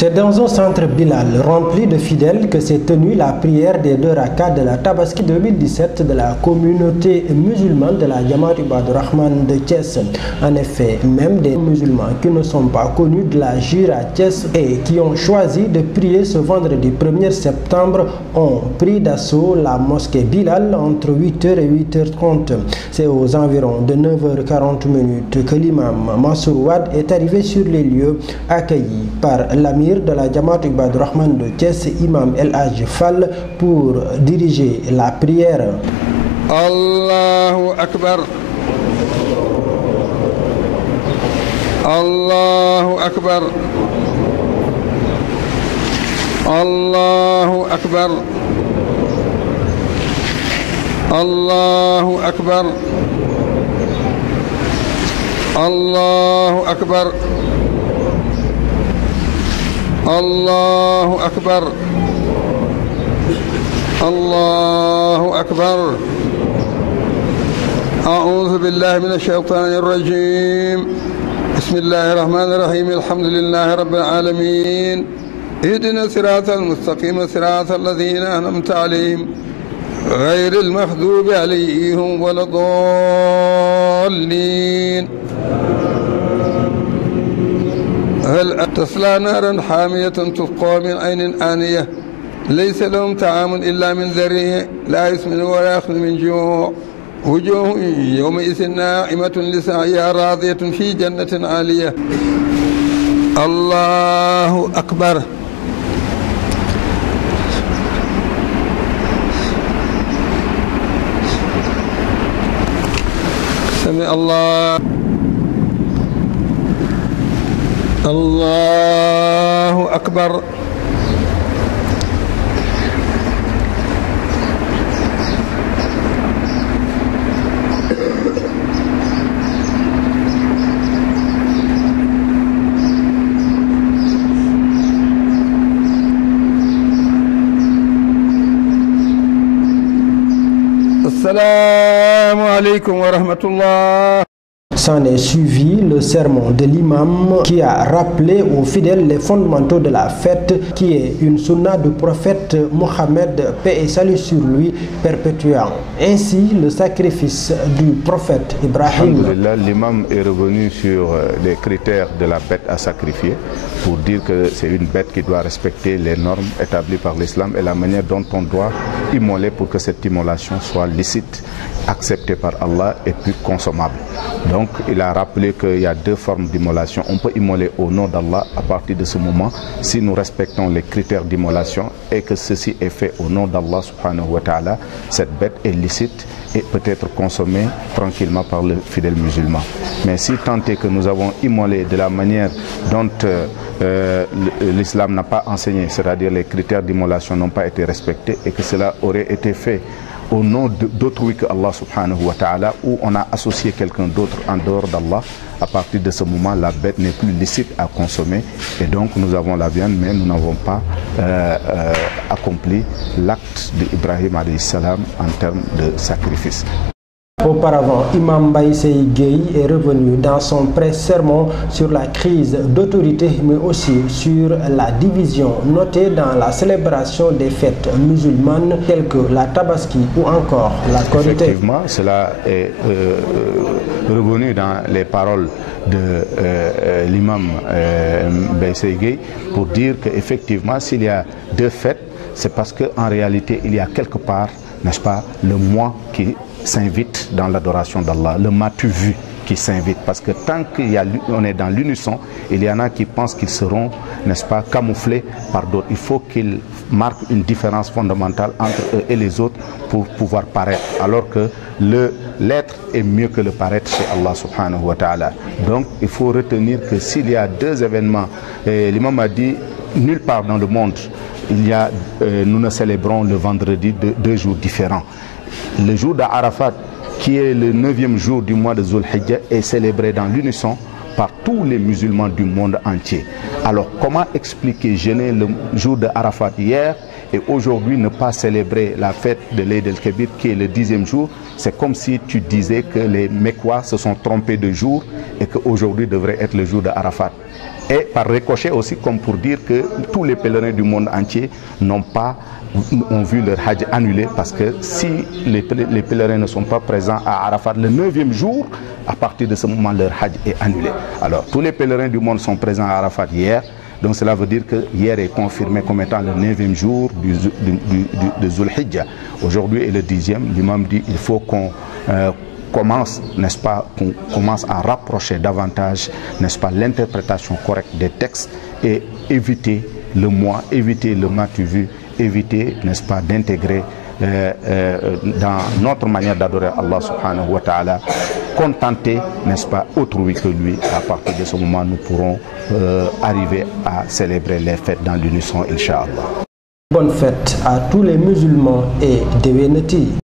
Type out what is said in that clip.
C'est dans un centre Bilal rempli de fidèles que s'est tenue la prière des 2 rakats de la Tabaski 2017 de la communauté musulmane de la Jamaat Ibadur Rahman de Thiès. En effet, même des musulmans qui ne sont pas connus de la Jira à Thiès et qui ont choisi de prier ce vendredi 1er septembre ont pris d'assaut la mosquée Bilal entre 8h et 8h30. C'est aux environs de 9h40 que l'imam Mansour Wade est arrivé sur les lieux, accueilli par l'amir de la Jamaat Ibadur Rahman de Thiès, imam El Hadj Fall, pour diriger la prière. Allahu Akbar. Allahu Akbar. Allahu Akbar. Allahu Akbar. Allahu Akbar. Allahu Akbar. Allahu Akbar. A'udhu billahi minash shaitanir rajim. Bismillahir rahmanir rahim. Alhamdulillahi rabbil alamin. Ihdina siratal mustaqim, siratal ladzina an'amta alayhim, ghayril maghdubi alayhim waladdallin. هل تصلى نارا حامية تسقى من عين آنية ليس لهم طعام إلا من ذريع لا يسمن ولا يغني من جوع وجوه يومئذ ناعمة لسعيها راضية في جنة عالية. الله أكبر. سمع الله. الله أكبر. السلام عليكم ورحمة الله. S'en est suivi le sermon de l'imam qui a rappelé aux fidèles les fondamentaux de la fête qui est une sunna du prophète Mohammed, paix et salut sur lui, perpétuant ainsi le sacrifice du prophète Ibrahim. L'imam est revenu sur les critères de la bête à sacrifier pour dire que c'est une bête qui doit respecter les normes établies par l'islam et la manière dont on doit immoler pour que cette immolation soit licite, accepté par Allah et puis consommable. Donc il a rappelé qu'il y a 2 formes d'immolation. On peut immoler au nom d'Allah à partir de ce moment si nous respectons les critères d'immolation et que ceci est fait au nom d'Allah subhanahu wa ta'ala. Cette bête est licite et peut être consommée tranquillement par le fidèle musulman. Mais si tant est que nous avons immolé de la manière dont l'islam n'a pas enseigné, c'est-à-dire les critères d'immolation n'ont pas été respectés et que cela aurait été fait au nom d'autrui que Allah subhanahu wa ta'ala, où on a associé quelqu'un d'autre en dehors d'Allah, à partir de ce moment, la bête n'est plus licite à consommer. Et donc, nous avons la viande, mais nous n'avons pas accompli l'acte d'Ibrahim alayhi salam en termes de sacrifice. Auparavant, Imam Baïsei Gueye est revenu dans son presse-sermon sur la crise d'autorité, mais aussi sur la division notée dans la célébration des fêtes musulmanes telles que la Tabaski ou encore la Korité. Effectivement, cela est revenu dans les paroles de l'imam Baïsei Gueye pour dire qu'effectivement, s'il y a 2 fêtes, c'est parce qu'en réalité, il y a quelque part, n'est-ce pas, le moi qui s'invite dans l'adoration d'Allah, le m'as-tu vu qui s'invite, parce que tant qu'on est dans l'unisson, il y en a qui pensent qu'ils seront, n'est-ce pas, camouflés par d'autres. Il faut qu'ils marquent une différence fondamentale entre eux et les autres pour pouvoir paraître, alors que l'être est mieux que le paraître chez Allah subhanahu wa ta'ala. Donc il faut retenir que s'il y a 2 événements, l'imam a dit, nulle part dans le monde, nous ne célébrons le vendredi 2 jours différents. Le jour d'Arafat, qui est le 9e jour du mois de Zul Hijjah, est célébré dans l'unisson par tous les musulmans du monde entier. Alors comment expliquer jeûner le jour d'Arafat hier et aujourd'hui ne pas célébrer la fête de l'Eid el-Kébir qui est le 10e jour? C'est comme si tu disais que les Mecquois se sont trompés de jour et qu'aujourd'hui devrait être le jour d'Arafat. Et par ricochet aussi, comme pour dire que tous les pèlerins du monde entier ont vu leur Hajj annulé, parce que si les pèlerins ne sont pas présents à Arafat le 9e jour, à partir de ce moment leur Hajj est annulé. Alors tous les pèlerins du monde sont présents à Arafat hier, donc cela veut dire que hier est confirmé comme étant le 9e jour de Zul Hijjah. Aujourd'hui est le 10e. L'imam dit il faut qu'on commence, n'est-ce pas, qu'on commence à rapprocher davantage, n'est-ce pas, l'interprétation correcte des textes et éviter le moi, éviter le matu vu, éviter, n'est-ce pas, d'intégrer dans notre manière d'adorer Allah subhanahu wa ta'ala, contenter, n'est-ce pas, autrui que lui. À partir de ce moment, nous pourrons arriver à célébrer les fêtes dans l'unisson, Inch'Allah. Bonne fête à tous les musulmans et Deweneti.